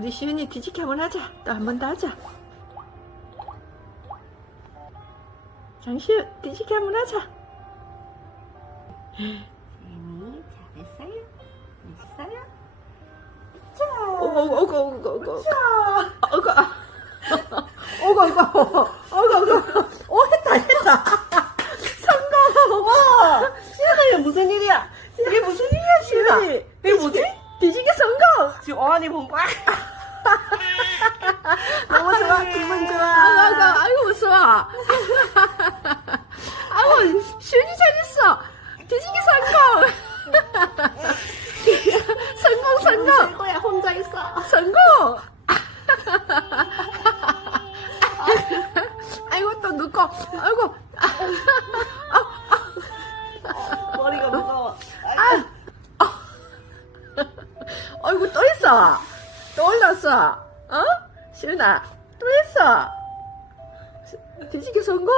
우리 시윤이 뒤집기 한번 하자. 또 한 번 더 하자. 장시윤 뒤집기 한번 하자. 재미 잘했어요. 멋있어요. 오고 오고 오고 오고 오고 오고 오고 오고 오고 오고 오 했다 했다 성공 와, 이게 무슨 일이야? 이게 무슨 일이야? 시윤이 이게 뭐지? 뒤집기 성공 지금 어안이 본 거야? 너무 좋아. 기분 좋아. 아이고 아이고 무서워 아이고 시윤이 잘했어. 뒤집기 성공. 성공 성공. 최고야, 혼자 있어. 성공! 아이고 또 누고 아이고. 머리가 무거워. 아이고 또 있어 또 올랐어. 어? 시은아 또 있어. 뒤집기 성공